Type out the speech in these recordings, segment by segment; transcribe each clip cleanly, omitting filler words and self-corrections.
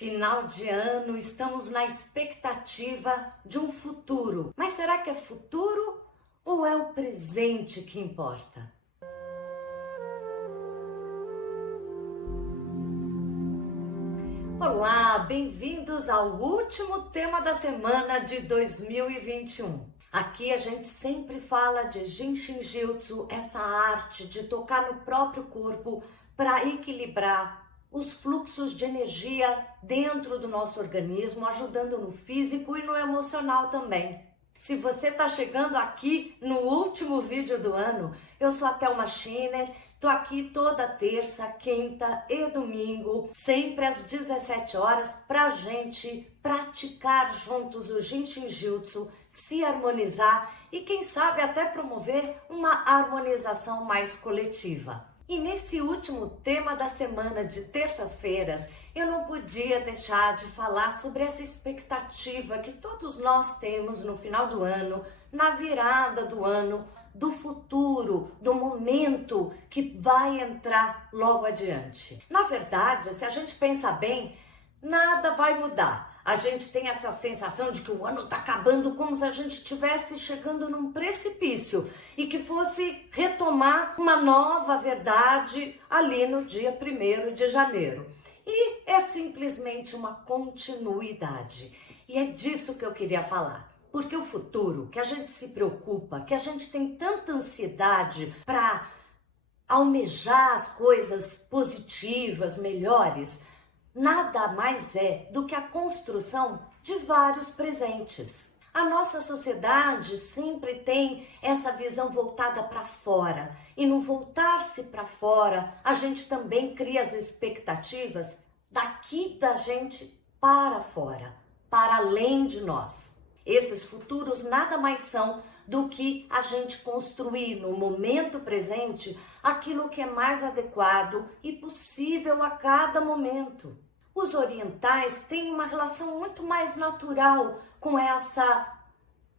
Final de ano, estamos na expectativa de um futuro. Mas será que é futuro ou é o presente que importa? Olá, bem-vindos ao último tema da semana de 2021. Aqui a gente sempre fala de Jinshin Jyutsu, essa arte de tocar no próprio corpo para equilibrar os fluxos de energia dentro do nosso organismo, ajudando no físico e no emocional também. Se você está chegando aqui no último vídeo do ano, eu sou a Thelma Schiner, estou aqui toda terça, quinta e domingo, sempre às 17 horas, para a gente praticar juntos o Jinshin Jyutsu, se harmonizar e quem sabe até promover uma harmonização mais coletiva. E nesse último tema da semana de terças-feiras, eu não podia deixar de falar sobre essa expectativa que todos nós temos no final do ano, na virada do ano, do futuro, do momento que vai entrar logo adiante. Na verdade, se a gente pensar bem, nada vai mudar. A gente tem essa sensação de que o ano está acabando como se a gente estivesse chegando num precipício e que fosse retomar uma nova verdade ali no dia 1º de janeiro. E é simplesmente uma continuidade. E é disso que eu queria falar. Porque o futuro, que a gente se preocupa, que a gente tem tanta ansiedade para almejar as coisas positivas, melhores, nada mais é do que a construção de vários presentes. A nossa sociedade sempre tem essa visão voltada para fora. E no voltar-se para fora, a gente também cria as expectativas daqui da gente para fora, para além de nós. Esses futuros nada mais são do que a gente construir no momento presente aquilo que é mais adequado e possível a cada momento. Os orientais têm uma relação muito mais natural com essa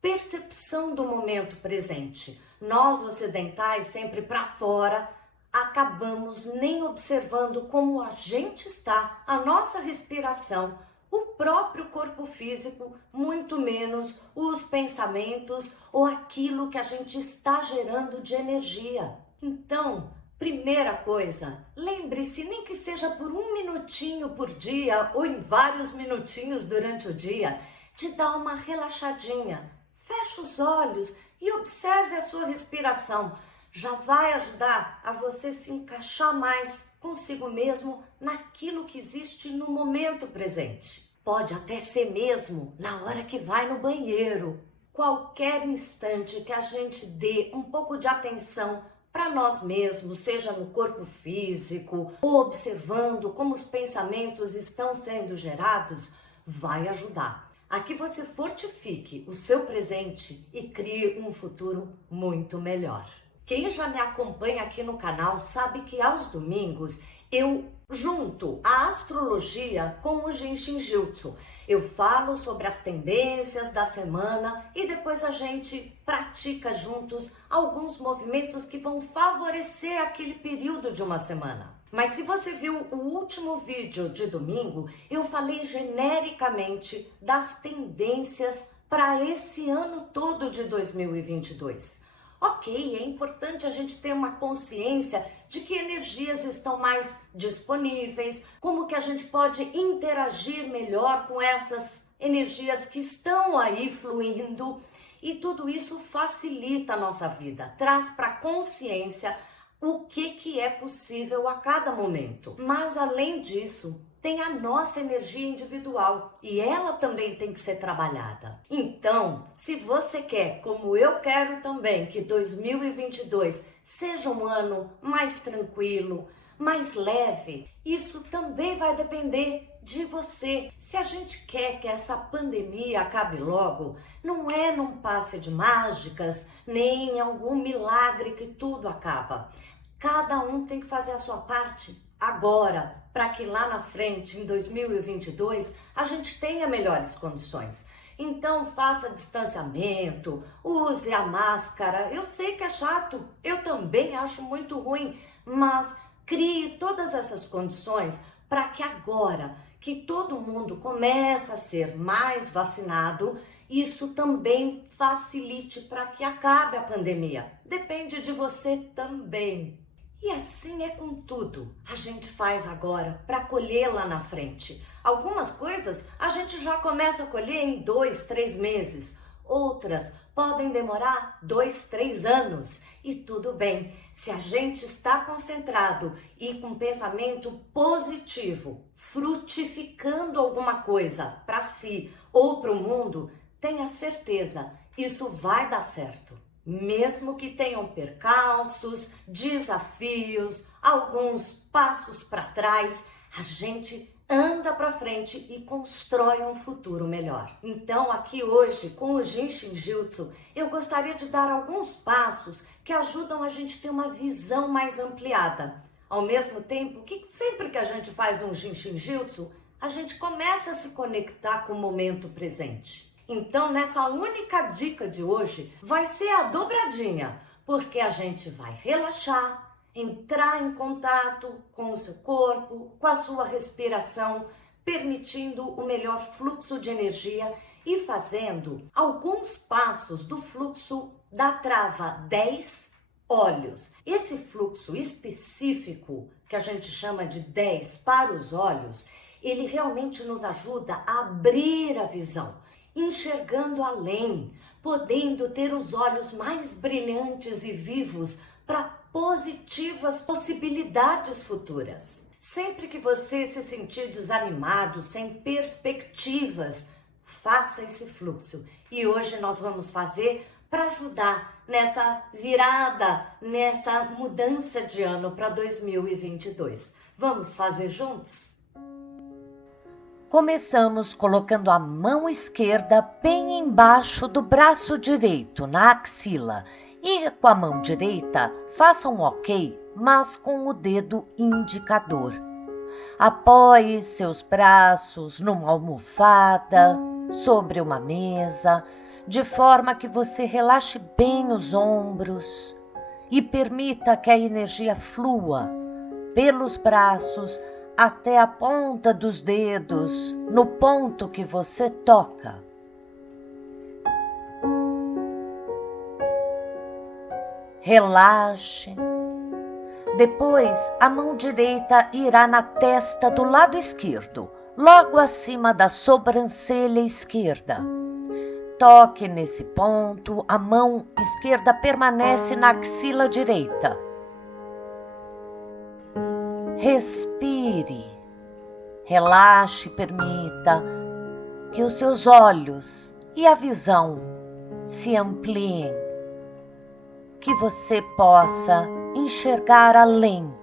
percepção do momento presente. Nós, ocidentais, sempre para fora, acabamos nem observando como a gente está, a nossa respiração, o próprio corpo físico, muito menos os pensamentos ou aquilo que a gente está gerando de energia. Então, primeira coisa, lembre-se, nem que seja por 1 minutinho por dia ou em vários minutinhos durante o dia, de dar uma relaxadinha. Feche os olhos e observe a sua respiração. Já vai ajudar a você se encaixar mais consigo mesmo naquilo que existe no momento presente. Pode até ser mesmo na hora que vai no banheiro. Qualquer instante que a gente dê um pouco de atenção para nós mesmos, seja no corpo físico ou observando como os pensamentos estão sendo gerados, vai ajudar a que você fortifique o seu presente e crie um futuro muito melhor. Quem já me acompanha aqui no canal sabe que aos domingos eu junto a astrologia com o Jinshin Jyutsu. Eu falo sobre as tendências da semana e depois a gente pratica juntos alguns movimentos que vão favorecer aquele período de uma semana. Mas se você viu o último vídeo de domingo, eu falei genericamente das tendências para esse ano todo de 2022. Ok, é importante a gente ter uma consciência de que energias estão mais disponíveis, como que a gente pode interagir melhor com essas energias que estão aí fluindo, e tudo isso facilita a nossa vida, traz para a consciência o que é possível a cada momento. Mas além disso, tem a nossa energia individual e ela também tem que ser trabalhada. Então, se você quer, como eu quero também, que 2022 seja um ano mais tranquilo, mais leve, isso também vai depender de você. Se a gente quer que essa pandemia acabe logo, não é num passe de mágicas, nem em algum milagre que tudo acaba. Cada um tem que fazer a sua parte agora, para que lá na frente, em 2022, a gente tenha melhores condições. Então faça distanciamento, use a máscara. Eu sei que é chato, eu também acho muito ruim, mas crie todas essas condições para que agora que todo mundo começa a ser mais vacinado, isso também facilite para que acabe a pandemia. Depende de você também. E assim é com tudo. A gente faz agora para colher lá na frente. Algumas coisas a gente já começa a colher em 2, 3 meses. Outras podem demorar 2, 3 anos. E tudo bem, se a gente está concentrado e com pensamento positivo, frutificando alguma coisa para si ou para o mundo, tenha certeza, isso vai dar certo. Mesmo que tenham percalços, desafios, alguns passos para trás, a gente anda para frente e constrói um futuro melhor. Então, aqui hoje, com o Jinshin Jyutsu, eu gostaria de dar alguns passos que ajudam a gente ter uma visão mais ampliada. Ao mesmo tempo que sempre que a gente faz um Jinshin Jyutsu, a gente começa a se conectar com o momento presente. Então, nessa única dica de hoje, vai ser a dobradinha, porque a gente vai relaxar, entrar em contato com o seu corpo, com a sua respiração, permitindo o melhor fluxo de energia e fazendo alguns passos do fluxo da trava 10 olhos. Esse fluxo específico, que a gente chama de 10 para os olhos, ele realmente nos ajuda a abrir a visão, enxergando além, podendo ter os olhos mais brilhantes e vivos para positivas possibilidades futuras. Sempre que você se sentir desanimado, sem perspectivas, faça esse fluxo. E hoje nós vamos fazer para ajudar nessa virada, nessa mudança de ano para 2022. Vamos fazer juntos? Começamos colocando a mão esquerda bem embaixo do braço direito, na axila. E com a mão direita, faça um ok, mas com o dedo indicador. Apoie seus braços numa almofada, sobre uma mesa, de forma que você relaxe bem os ombros e permita que a energia flua pelos braços até a ponta dos dedos, no ponto que você toca. Relaxe. Depois, a mão direita irá na testa do lado esquerdo, logo acima da sobrancelha esquerda. Toque nesse ponto, a mão esquerda permanece na axila direita. Respire, relaxe, permita que os seus olhos e a visão se ampliem, que você possa enxergar além.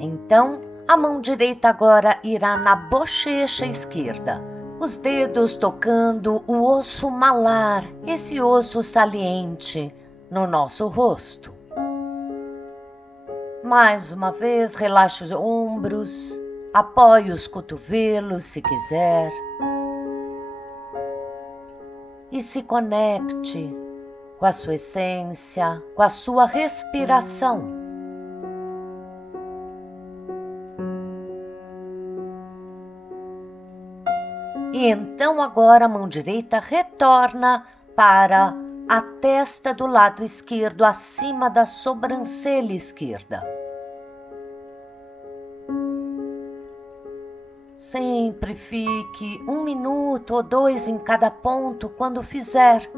Então, a mão direita agora irá na bochecha esquerda, os dedos tocando o osso malar, esse osso saliente no nosso rosto. Mais uma vez, relaxe os ombros, apoie os cotovelos se quiser e se conecte com a sua essência, com a sua respiração. E então agora a mão direita retorna para a testa do lado esquerdo, acima da sobrancelha esquerda. Sempre fique 1 minuto ou 2 em cada ponto quando fizer.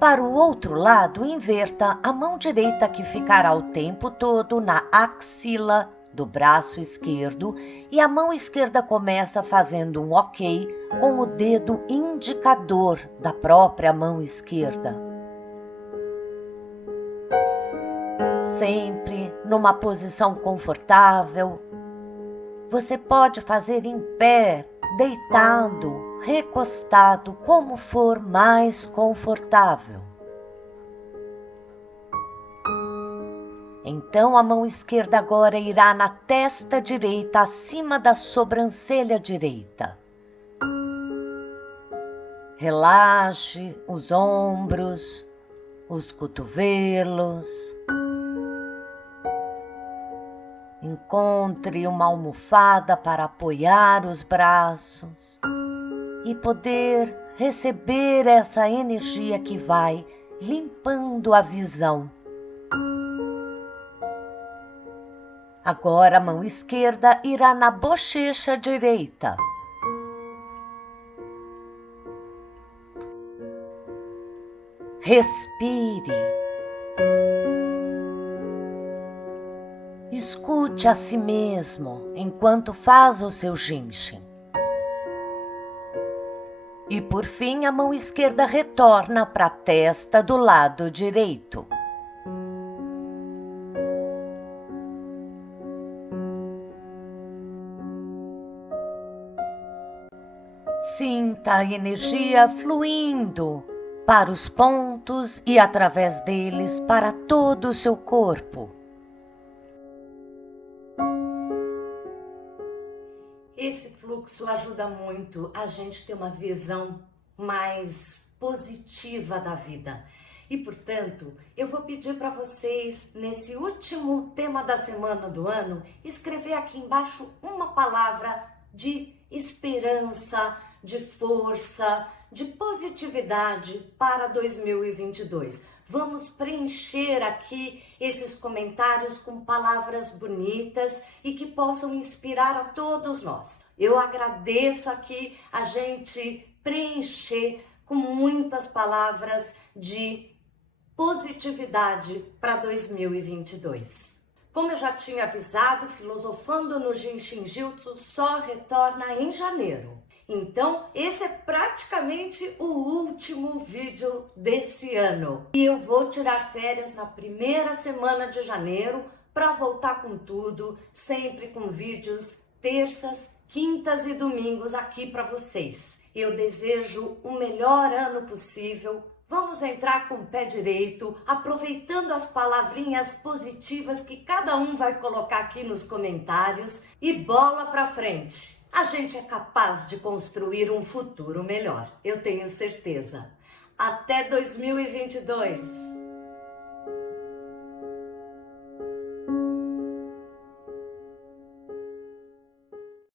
Para o outro lado, inverta a mão direita que ficará o tempo todo na axila do braço esquerdo e a mão esquerda começa fazendo um ok com o dedo indicador da própria mão esquerda. Sempre numa posição confortável. Você pode fazer em pé, deitado, recostado, como for mais confortável. Então a mão esquerda agora irá na testa direita, acima da sobrancelha direita. Relaxe os ombros, os cotovelos. Encontre uma almofada para apoiar os braços e poder receber essa energia que vai limpando a visão. Agora a mão esquerda irá na bochecha direita. Respire. Escute a si mesmo enquanto faz o seu jinshin. E por fim, a mão esquerda retorna para a testa do lado direito. Sinta a energia fluindo para os pontos e através deles para todo o seu corpo. Esse fluxo ajuda muito a gente ter uma visão mais positiva da vida. E, portanto, eu vou pedir para vocês, nesse último tema da semana do ano, escrever aqui embaixo uma palavra de esperança, de força, de positividade para 2022. Vamos preencher aqui esses comentários com palavras bonitas e que possam inspirar a todos nós. Eu agradeço aqui a gente preencher com muitas palavras de positividade para 2022. Como eu já tinha avisado, Filosofando no Jinshin Jyutsu só retorna em janeiro. Então, esse é praticamente o último vídeo desse ano. E eu vou tirar férias na primeira semana de janeiro para voltar com tudo, sempre com vídeos terças, quintas e domingos aqui para vocês. Eu desejo o melhor ano possível. Vamos entrar com o pé direito, aproveitando as palavrinhas positivas que cada um vai colocar aqui nos comentários e bola para frente. A gente é capaz de construir um futuro melhor, eu tenho certeza. Até 2022!